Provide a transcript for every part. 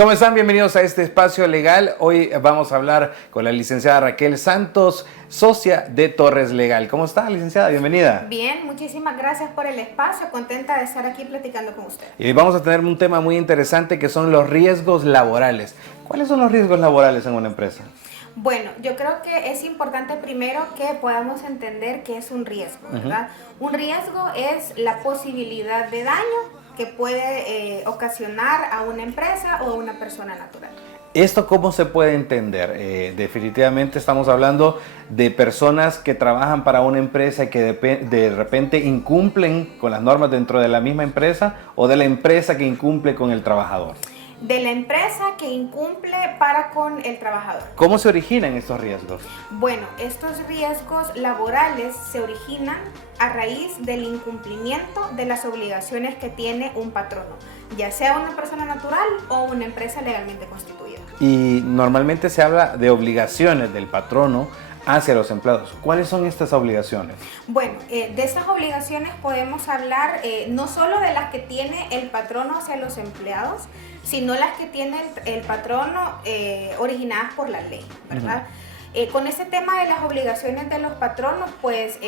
¿Cómo están? Bienvenidos a este espacio legal. Hoy vamos a hablar con la licenciada Raquel Santos, socia de Torres Legal. ¿Cómo está, licenciada? Bienvenida. Bien, muchísimas gracias por el espacio. Contenta de estar aquí platicando con usted. Y vamos a tener un tema muy interesante que son los riesgos laborales. ¿Cuáles son los riesgos laborales en una empresa? Bueno, yo creo que es importante primero que podamos entender qué es un riesgo, ¿verdad? Un riesgo es la posibilidad de daño que puede ocasionar a una empresa o a una persona natural. ¿Esto cómo se puede entender? Definitivamente estamos hablando de personas que trabajan para una empresa y que de repente incumplen con las normas dentro de la misma empresa, o de la empresa que incumple con el trabajador. De la empresa que incumple para con el trabajador. ¿Cómo se originan estos riesgos? Bueno, estos riesgos laborales se originan a raíz del incumplimiento de las obligaciones que tiene un patrono, ya sea una persona natural o una empresa legalmente constituida. Y normalmente se habla de obligaciones del patrono hacia los empleados. ¿Cuáles son estas obligaciones? Bueno, de estas obligaciones podemos hablar no solo de las que tiene el patrono hacia los empleados, sino las que tiene el patrono originadas por la ley, ¿verdad? Con este tema de las obligaciones de los patronos, pues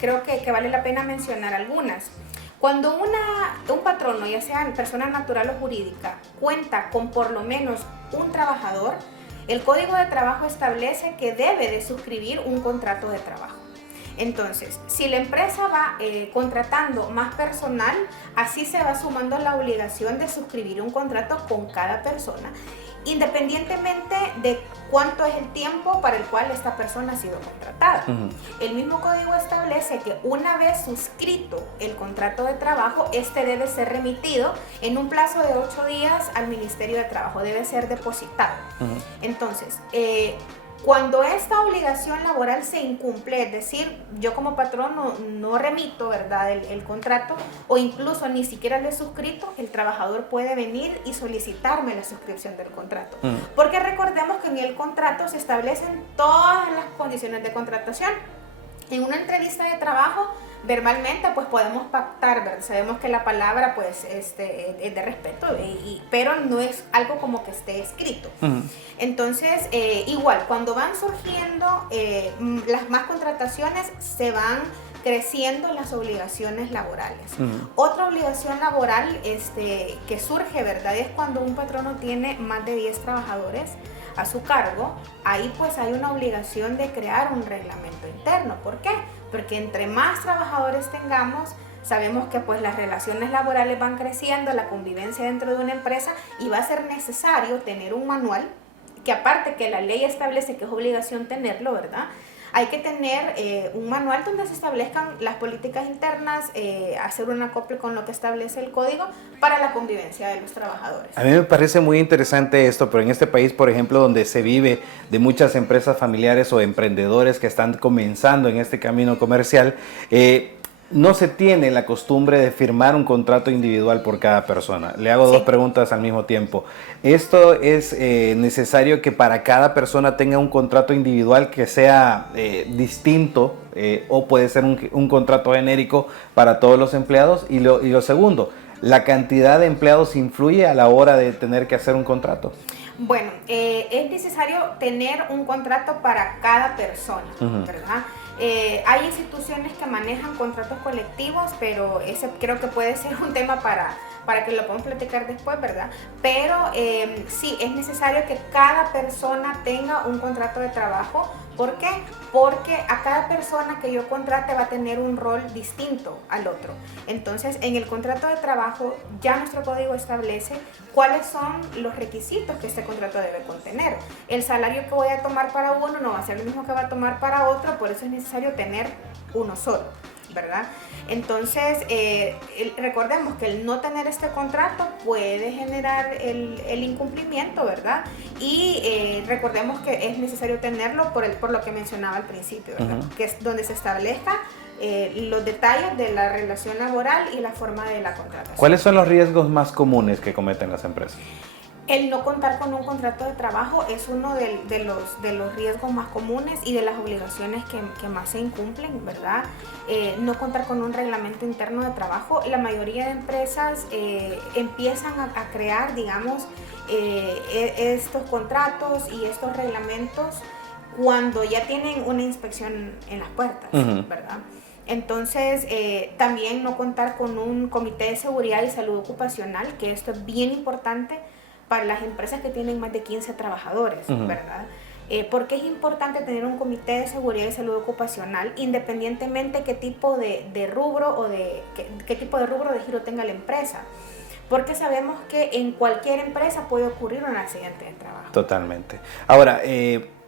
creo que vale la pena mencionar algunas. Cuando un patrono, ya sea persona natural o jurídica, cuenta con por lo menos un trabajador, el Código de Trabajo establece que debe de suscribir un contrato de trabajo. Entonces, si la empresa va contratando más personal, así se va sumando la obligación de suscribir un contrato con cada persona, independientemente de cuánto es el tiempo para el cual esta persona ha sido contratada. El mismo código establece que una vez suscrito el contrato de trabajo, este debe ser remitido en un plazo de 8 días al Ministerio de Trabajo, debe ser depositado. Entonces, cuando esta obligación laboral se incumple, es decir, yo como patrón no remito, ¿verdad?, el contrato, o incluso ni siquiera lo he suscrito, el trabajador puede venir y solicitarme la suscripción del contrato. Porque recordemos que en el contrato se establecen todas las condiciones de contratación. En una entrevista de trabajo, verbalmente, pues podemos pactar, ¿verdad? Sabemos que la palabra, pues, es de respeto, pero no es algo como que esté escrito. Entonces, igual, cuando van surgiendo las más contrataciones, se van creciendo las obligaciones laborales. Otra obligación laboral que surge, ¿verdad?, es cuando un patrono tiene más de 10 trabajadores a su cargo. Ahí pues hay una obligación de crear un reglamento interno. ¿Por qué? Porque entre más trabajadores tengamos, sabemos que pues las relaciones laborales van creciendo, la convivencia dentro de una empresa, y va a ser necesario tener un manual, que aparte que la ley establece que es obligación tenerlo, ¿verdad?, hay que tener un manual donde se establezcan las políticas internas, hacer un acople con lo que establece el código para la convivencia de los trabajadores. A mí me parece muy interesante esto, pero en este país, por ejemplo, donde se vive de muchas empresas familiares o emprendedores que están comenzando en este camino comercial, no se tiene la costumbre de firmar un contrato individual por cada persona. Le hago dos preguntas al mismo tiempo. ¿Esto es necesario que para cada persona tenga un contrato individual que sea distinto, o puede ser un contrato genérico para todos los empleados? Y lo segundo, ¿la cantidad de empleados influye a la hora de tener que hacer un contrato? Bueno, es necesario tener un contrato para cada persona, ¿verdad? Hay instituciones que manejan contratos colectivos, pero ese creo que puede ser un tema para que lo podamos platicar después, ¿verdad? Pero sí, es necesario que cada persona tenga un contrato de trabajo. ¿Por qué? Porque a cada persona que yo contrate va a tener un rol distinto al otro. Entonces, en el contrato de trabajo ya nuestro código establece cuáles son los requisitos que este contrato debe contener. El salario que voy a tomar para uno no va a ser el mismo que va a tomar para otro, por eso es necesario tener uno solo, ¿verdad? Entonces, recordemos que el no tener este contrato puede generar el incumplimiento, ¿verdad? Y recordemos que es necesario tenerlo por lo que mencionaba al principio, ¿verdad? Que es donde se establezca los detalles de la relación laboral y la forma de la contratación. ¿Cuáles son los riesgos más comunes que cometen las empresas? El no contar con un contrato de trabajo es uno de los riesgos más comunes y de las obligaciones que más se incumplen, ¿verdad? No contar con un reglamento interno de trabajo. La mayoría de empresas empiezan a crear, digamos, estos contratos y estos reglamentos cuando ya tienen una inspección en las puertas, ¿verdad? Entonces, también no contar con un comité de seguridad y salud ocupacional, que esto es bien importante para las empresas que tienen más de 15 trabajadores, ¿verdad? Porque es importante tener un comité de seguridad y salud ocupacional, independientemente qué tipo de rubro o qué tipo de rubro de giro tenga la empresa. Porque sabemos que en cualquier empresa puede ocurrir un accidente de trabajo. Totalmente. Ahora,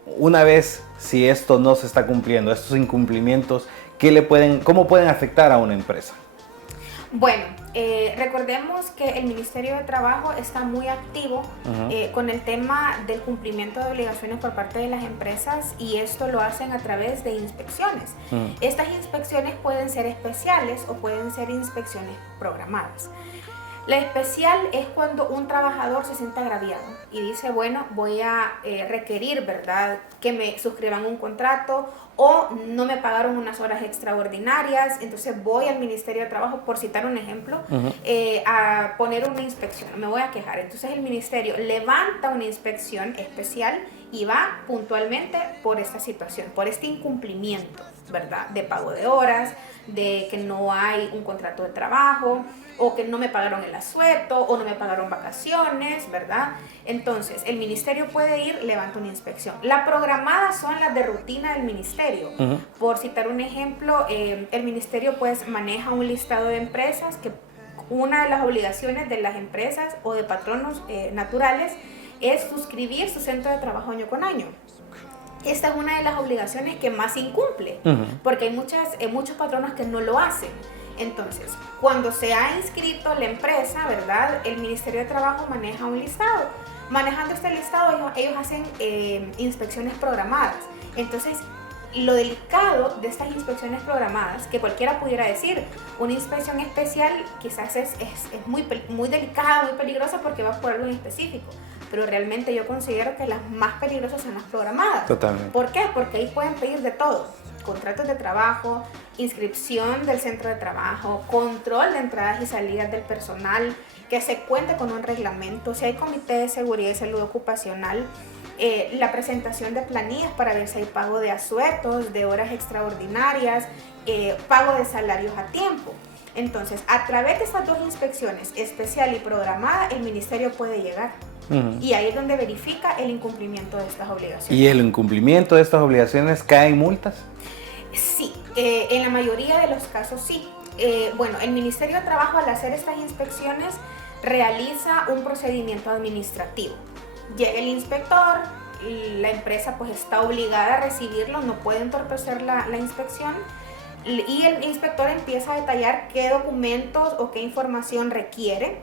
una vez si esto no se está cumpliendo, estos incumplimientos, ¿cómo pueden afectar a una empresa? Bueno, recordemos que el Ministerio de Trabajo está muy activo con el tema del cumplimiento de obligaciones por parte de las empresas, y esto lo hacen a través de inspecciones. Estas inspecciones pueden ser especiales o pueden ser inspecciones programadas. La especial es cuando un trabajador se siente agraviado y dice, bueno, voy a requerir, ¿verdad?, que me suscriban un contrato, o no me pagaron unas horas extraordinarias, entonces voy al Ministerio de Trabajo, por citar un ejemplo, a poner una inspección, me voy a quejar. Entonces el Ministerio levanta una inspección especial y va puntualmente por esta situación, por este incumplimiento, ¿verdad?, de pago de horas, de que no hay un contrato de trabajo, o que no me pagaron el asueto, o no me pagaron vacaciones, ¿verdad? Entonces, el ministerio puede ir, levanta una inspección. Las programadas son las de rutina del ministerio. Por citar un ejemplo, el ministerio pues maneja un listado de empresas que una de las obligaciones de las empresas o de patronos naturales es suscribir su centro de trabajo año con año. Esta es una de las obligaciones que más se incumple, porque hay muchos patronos que no lo hacen. Entonces, cuando se ha inscrito la empresa, ¿verdad?, el Ministerio de Trabajo maneja un listado. Manejando este listado, ellos hacen inspecciones programadas. Entonces, lo delicado de estas inspecciones programadas, que cualquiera pudiera decir, una inspección especial quizás es muy delicada, muy peligrosa porque va por algo en específico, pero realmente yo considero que las más peligrosas son las programadas. Totalmente. ¿Por qué? Porque ahí pueden pedir de todo: contratos de trabajo, inscripción del centro de trabajo, control de entradas y salidas del personal, que se cuente con un reglamento, si hay comité de seguridad y salud ocupacional, la presentación de planillas para ver si hay pago de asuetos, de horas extraordinarias, pago de salarios a tiempo. Entonces, a través de estas dos inspecciones, especial y programada, el ministerio puede llegar. Y ahí es donde verifica el incumplimiento de estas obligaciones. ¿Y el incumplimiento de estas obligaciones caen multas? Sí, en la mayoría de los casos sí. Bueno, el Ministerio de Trabajo, al hacer estas inspecciones, realiza un procedimiento administrativo. Llega el inspector, la empresa pues está obligada a recibirlo, no puede entorpecer la inspección, y el inspector empieza a detallar qué documentos o qué información requiere.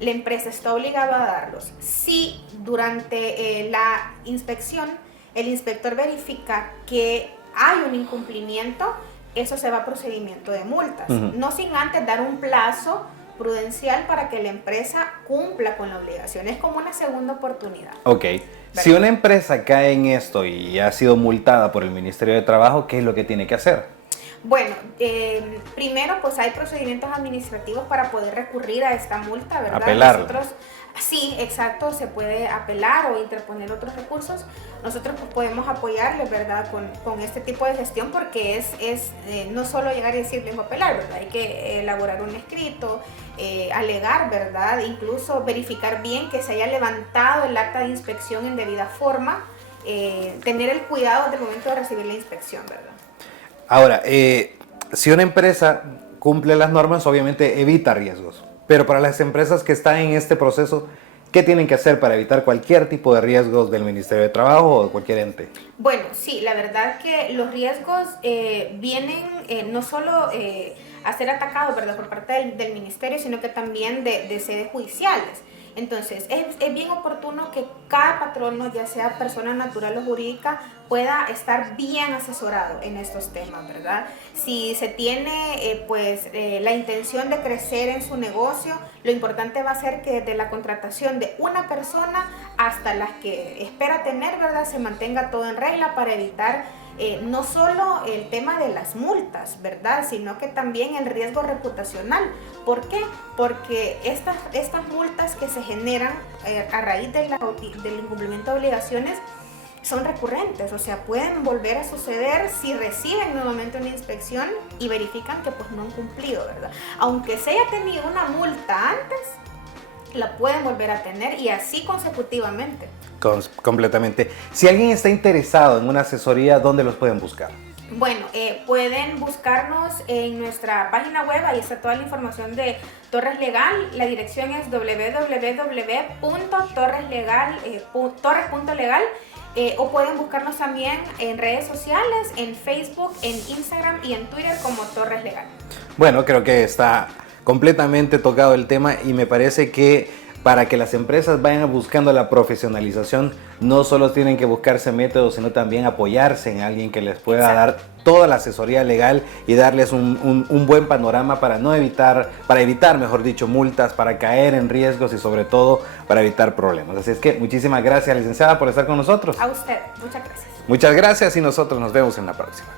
La empresa está obligada a darlos. Si durante la inspección el inspector verifica que hay un incumplimiento, eso se va a procedimiento de multas, no sin antes dar un plazo prudencial para que la empresa cumpla con la obligación. Es como una segunda oportunidad. Ok. ¿Verdad? Si una empresa cae en esto y ha sido multada por el Ministerio de Trabajo, ¿qué es lo que tiene que hacer? Bueno, primero pues hay procedimientos administrativos para poder recurrir a esta multa, ¿verdad? Apelarla. Sí, exacto, se puede apelar o interponer otros recursos. Nosotros pues podemos apoyarles, ¿verdad?, con este tipo de gestión, porque es no solo llegar y decir vengo a apelar, ¿verdad? Hay que elaborar un escrito, alegar, ¿verdad? Incluso verificar bien que se haya levantado el acta de inspección en debida forma, tener el cuidado del momento de recibir la inspección, ¿verdad? Ahora, si una empresa cumple las normas, obviamente evita riesgos. Pero para las empresas que están en este proceso, ¿qué tienen que hacer para evitar cualquier tipo de riesgos del Ministerio de Trabajo o de cualquier ente? Bueno, sí, la verdad que los riesgos vienen no solo a ser atacados, ¿verdad?, por parte del ministerio, sino que también de sedes judiciales. Entonces, es bien oportuno que cada patrono, ya sea persona natural o jurídica, pueda estar bien asesorado en estos temas, ¿verdad? Si se tiene la intención de crecer en su negocio, lo importante va a ser que desde la contratación de una persona hasta las que espera tener, ¿verdad?, se mantenga todo en regla para evitar no solo el tema de las multas, ¿verdad?, sino que también el riesgo reputacional. ¿Por qué? Porque estas multas que se generan a raíz del incumplimiento de obligaciones son recurrentes, o sea, pueden volver a suceder si reciben nuevamente una inspección y verifican que pues no han cumplido, ¿verdad? Aunque se haya tenido una multa antes, la pueden volver a tener y así consecutivamente. Completamente. Si alguien está interesado en una asesoría, ¿dónde los pueden buscar? Bueno, pueden buscarnos en nuestra página web, ahí está toda la información de Torres Legal. La dirección es www.torres.legal. O pueden buscarnos también en redes sociales, en Facebook, en Instagram y en Twitter como Torres Legal. Bueno, creo que está completamente tocado el tema y me parece que para que las empresas vayan buscando la profesionalización, no solo tienen que buscarse métodos, sino también apoyarse en alguien que les pueda dar toda la asesoría legal y darles un buen panorama para evitar, mejor dicho, multas, para caer en riesgos y sobre todo para evitar problemas. Así es que muchísimas gracias, licenciada, por estar con nosotros. A usted, muchas gracias. Muchas gracias y nosotros nos vemos en la próxima.